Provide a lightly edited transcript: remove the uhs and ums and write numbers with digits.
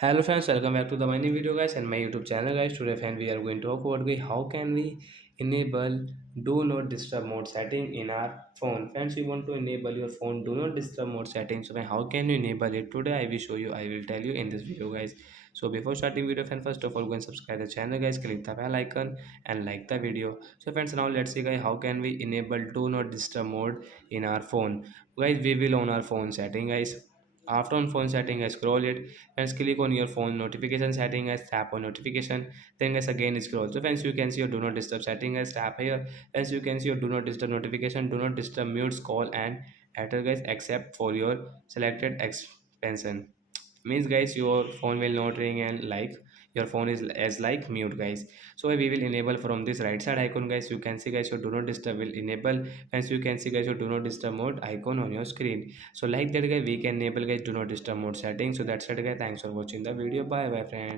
Hello friends, welcome back to the my new video guys and my YouTube channel guys. Today friend we are going to talk about how can we enable do not disturb mode setting in our phone. Friends, you want to enable your phone do not disturb mode setting. So how can you enable it? Today I will show you, I will tell you in this video guys. So before starting video friend, first of all go and subscribe the channel guys, click the bell icon and like the video. So friends, now let's see guys how can we enable do not disturb mode in our phone. Guys, we will on our phone setting guys. After on phone setting, I scroll it. Friends, click on your phone notification setting, guys, tap on notification. Then guys again scroll. So friends, you can see your do not disturb setting, guys, tap here. As you can see your do not disturb notification, do not disturb mutes call and enter guys except for your selected expansion. Means guys your phone will not ring and like your phone is as like mute guys. So we will enable from this right side icon guys. You can see guys your do not disturb will enable. As you can see guys your do not disturb mode icon on your screen. So like that guys we can enable guys do not disturb mode setting. So that's it guys, thanks for watching the video, bye bye friends.